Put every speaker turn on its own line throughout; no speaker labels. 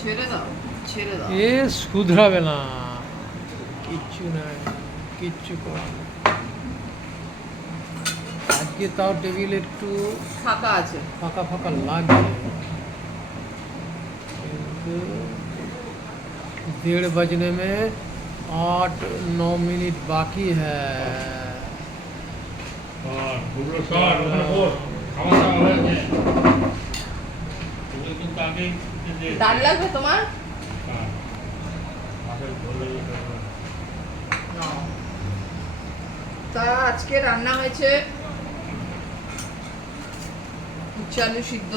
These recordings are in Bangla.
ছেড়ে দাও ছেড়ে দাও
এ শুধরাবে না কিচ্ছু নাই কিচ্ছু করার নেই। আজকে তাও টেবিল একটু
ফাঁকা আছে
ফাঁকা ফাঁকা লাগছে কিন্তু डेढ़ बजने में आठ नौ मिनट बाकी है
দাগ লাগবে তোমার? তা আজকে রান্না হয়েছে উচ্ছে আলু সিদ্ধ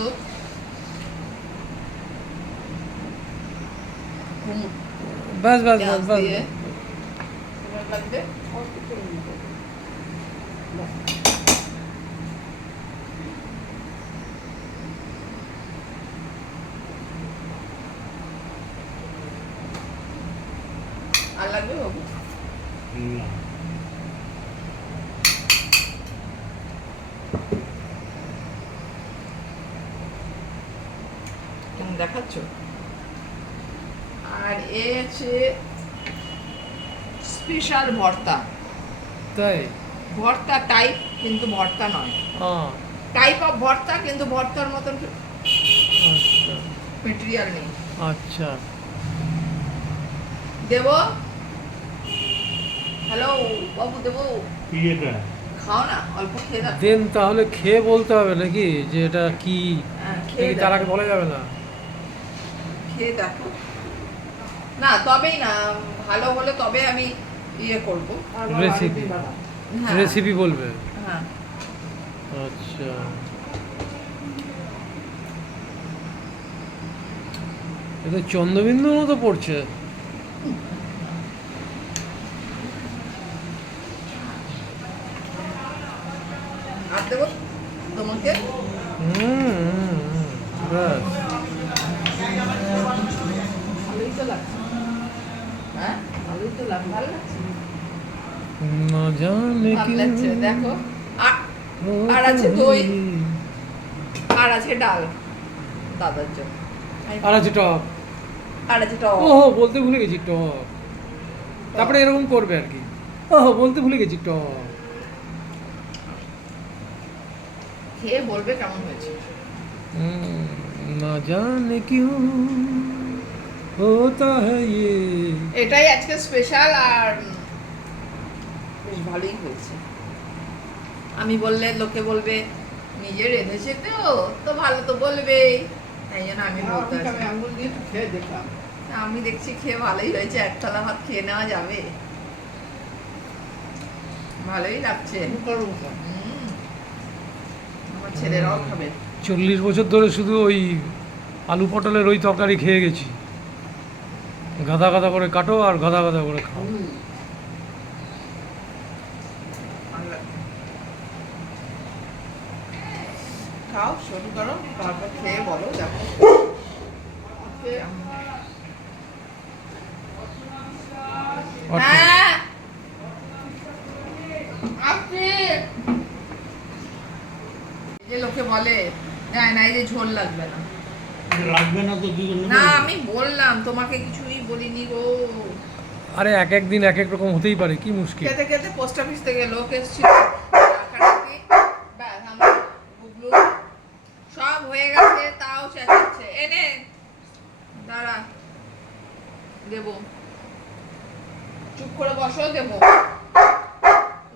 বাস বাস
বাস বাস। লাগবে? আর লাগবে বাবু দেখাচ্ছ আর এ আছে স্পেশাল ভর্তা
তাই
ভর্তা টাইপ কিন্তু ভর্তা নয়।
হ্যাঁ
টাইপ অফ ভর্তা কিন্তু ভর্তার মতন
আচ্ছা।
মেটেরিয়াল নেই।
আচ্ছা।
দেব? হ্যালো বাবু দেবো। খাও না অল্প খেয়ে
দেন তাহলে খেয়ে বলতে হবে নাকি যে এটা কি?
হ্যাঁ, খেয়ে
তার আগে বলা যাবে না?
খেয়ে দেখো। না তবেই না ভালো হলে তবে আমি ইয়ে করব।
রেসিপি
হ্যাঁ,
রেসিপি বলবে।
হ্যাঁ।
আচ্ছা। এটা চন্দ্রবিন্দুর মতো পড়ছে।
আর দেবো তোমাকে
হুম, হুম, হুম, ব্যাস।
ভালোই তো লাগছে হ্যাঁ? ভালোই তো লাগছে ভালো লাগছে
না জানে কি
লাগছে দেখো। আর আর আছে দই। আর আছে ডাল দাদার জন্য।
আর আছে টক।
আর আছে টক।
ওহো বলতে ভুলে গেছি টক। তারপরে এরকম করবে আর কি। ওহো বলতে ভুলে গেছি টক।
খেয়ে বলবে কেমন হয়েছে
हम्म, ना जाने क्यों होता है ये
এটাই আজকে স্পেশাল আর বেশ ভালোই হয়েছে আমি বললে লোকে বলবে নিজে রেঁধেছে তো তো ভালো তো বলবেই তাই জন্য আমি বলতে আসি। আমি দেখছি খেয়ে ভালোই হয়েছে এক থালা ভাত খেয়ে নেওয়া যাবে ভালোই লাগছে হুম। আমার ছেলেরাও খাবে
চল্লিশ বছর ধরে শুধু ওই আলু পটলের ওই তরকারি খেয়ে গেছি। গাদা গাদা করে কাটো আর গাদা গাদা করে খাও।
খাও শুরু করো তারপর খেয়ে বলো দেখো। হ্যাঁ। আসছি। লোকে বলে যায় না এই যে ঝোল লাগবে না।
লাগবে না তো কি
না আমি বললাম তোমাকে কিছুই বলিনি গো।
আরে এক এক দিন এক এক রকম হতেই পারে কি মুশকিল।
খেতে খেতে পোস্ট অফিস থেকে লোক এসেছিল সব হয়ে গেছে তাও চেঁচাচ্ছে। এনে দাঁড়া দেবো। চুপ করে বসো দেবো।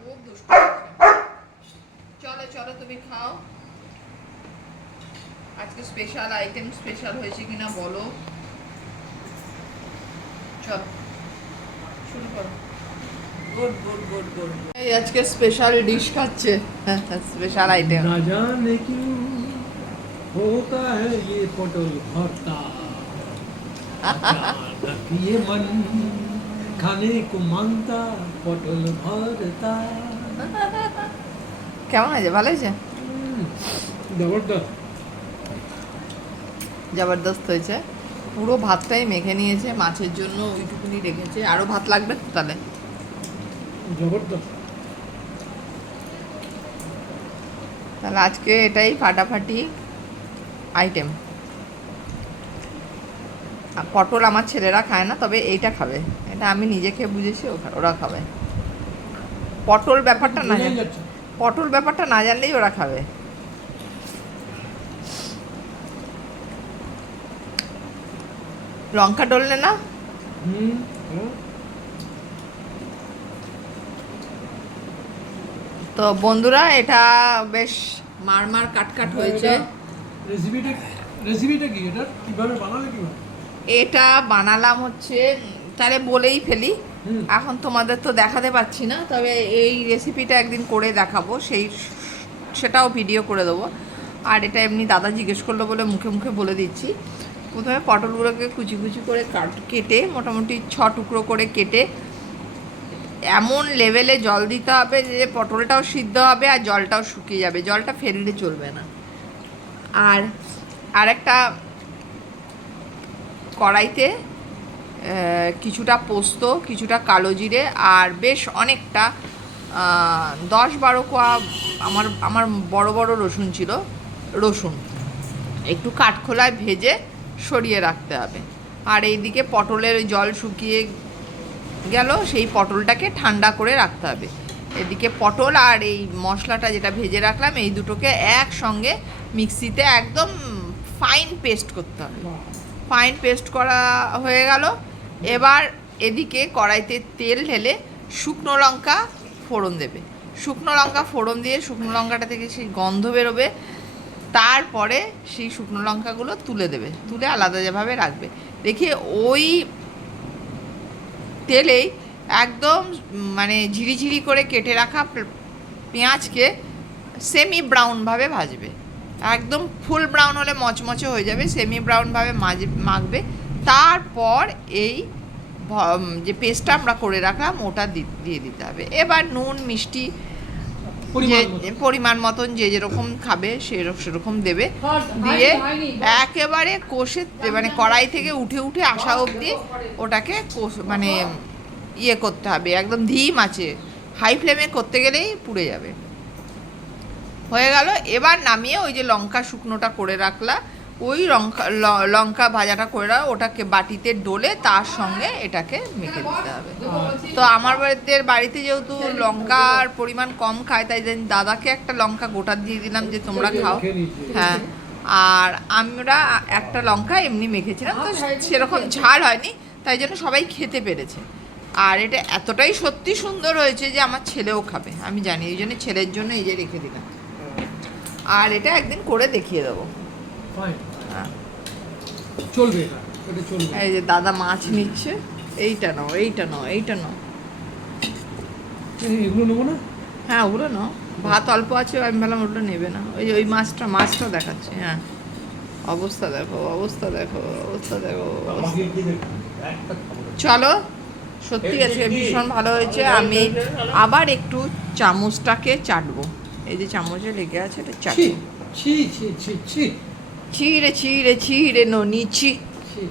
খুব দুষ্ট চলো চলো তুমি খাও। আজকে স্পেশাল আইটেম স্পেশাল হয়েছে কিনা বলো চলো শুরু করো গুড গুড গুড গুড এই আজকে স্পেশাল ডিশ খাচ্ছে স্পেশাল আইটেম
না জানে क्यों होता है ये पटल भरता अचानक ये मन खाने को मांगता पटल भरता
কেমন আছে ভালো হয়েছে
हम्म, जबरदस्त
জবরদস্ত হয়েছে। পুরো ভাতটাই মেখে নিয়েছে মাছের জন্য ওইটুকুনি রেখেছে। আরও ভাত লাগবে তাহলে? তাহলে আজকে এটাই ফাটাফাটি আইটেম। পটল আমার ছেলেরা খায় না তবে এইটা খাবে। এটা আমি নিজে খেয়ে বুঝেছি ওরা খাবে। পটল ব্যাপারটা না পটল ব্যাপারটা না জানলেই ওরা খাবে। লঙ্কা ডললে না। তো বন্ধুরা এটা বেশ মারমার কাট কাট হয়েছে।
এটা রেসিপিটা রেসিপিটা কি? এটা কীভাবে বানালে কীভাবে
এটা বানালাম হচ্ছে তাহলে বলেই ফেলি। এখন তোমাদের তো দেখাতে পাচ্ছি না তবে এই রেসিপিটা একদিন করে দেখাবো। সেই সেটাও ভিডিও করে দেবো। আর এটা এমনি দাদা জিজ্ঞেস করল বলে মুখে মুখে বলে দিচ্ছি। প্রথমে পটলগুলোকে কুচি কুচি করে কাট, কেটে মোটামুটি ছ টুকরো করে কেটে এমন লেভেলে জল দিতে হবে যে পটলটাও সিদ্ধ হবে আর জলটাও শুকিয়ে যাবে। জলটা ফেললে চলবে না। আর আরেকটা কড়াইতে কিছুটা পোস্ত, কিছুটা কালো জিরে আর বেশ অনেকটা দশ বারো কোয়া আমার আমার বড় বড় রসুন ছিল। রসুন একটু কাঠখোলায় ভেজে সরিয়ে রাখতে হবে। আর এইদিকে পটলের জল শুকিয়ে গেল, সেই পটলটাকে ঠান্ডা করে রাখতে হবে। এদিকে পটল আর এই মশলাটা যেটা ভেজে রাখলাম, এই দুটোকে একসঙ্গে মিক্সিতে একদম ফাইন পেস্ট করতে হবে। ফাইন পেস্ট করা হয়ে গেল। এবার এদিকে কড়াইতে তেল ঢেলে শুকনো লঙ্কা ফোড়ন দেবে। শুকনো লঙ্কা ফোড়ন দিয়ে শুকনো লঙ্কাটা থেকে সেই গন্ধ বেরোবে। তারপরে সেই শুকনো লঙ্কাগুলো তুলে দেবে, তুলে আলাদাভাবে রাখবে। দেখি ওই তেলেই একদম মানে ঝিরিঝিরি করে কেটে রাখা পেঁয়াজকে সেমি ব্রাউনভাবে ভাজবে। একদম ফুল ব্রাউন হলে মচমচে হয়ে যাবে সেমি ব্রাউনভাবে মাজ, মাখবে। তারপর এই যে পেস্টটা আমরা করে রাখলাম, ওটা দিয়ে দিতে হবে। এবার নুন, মিষ্টি যে
পরিমাণ
মতন যে যেরকম খাবে সেরকম দেবে। দিয়ে একেবারে কষে মানে কড়াই থেকে উঠে উঠে আসা অবধি ওটাকে মানে ইয়ে করতে হবে। একদম ধিম আছে। হাই ফ্লেমে করতে গেলেই পুড়ে যাবে। হয়ে গেল। এবার নামিয়ে ওই যে লঙ্কা শুকনোটা করে রাখলা ওই লঙ্কা লঙ্কা ভাজাটা করে রাখ ওটাকে বাটিতে ডলে তার সঙ্গে এটাকে মেখে দিতে হবে। তো আমার বাড়িতে বাড়িতে যেহেতু লঙ্কার পরিমাণ কম খায়, তাই দাদাকে একটা লঙ্কা গোটা দিয়ে দিলাম যে তোমরা খাও। হ্যাঁ আর আমরা একটা লঙ্কা এমনি মেখেছিলাম, তো সেরকম ঝাল হয়নি, তাই জন্য সবাই খেতে পেরেছে। আর এটা এতটাই সত্যি সুন্দর হয়েছে যে আমার ছেলেও খাবে, আমি জানি, এই জন্য ছেলের জন্য এই যে রেখে দিলাম। আর এটা একদিন করে দেখিয়ে দেবো।
চলবে এটা চলবে।
এই যে দাদা মাছ নিচ্ছে এইটা নাও এইটা নাও এইটা নাও।
এগুলো নেব না?
হ্যাঁ ওগুলো নাও। ভাত অল্প আছে আমি ভাবলাম ওগুলো নেবে না। ওই ওই মাছটা মাছটা দেখাচ্ছে হ্যাঁ। অবস্থা দেখো অবস্থা দেখো অবস্থা দেখো। চলো সত্যি আছে ভীষণ ভালো হয়েছে। আমি আবার একটু চামচটাকে চাটবো। এই যে চামচে লেগে আছে এটা চাটবো।
ছি ছি ছি ছি।
ছিঁড়ে ছিঁড়ে ছিঁড়ে ননি ছি
ছি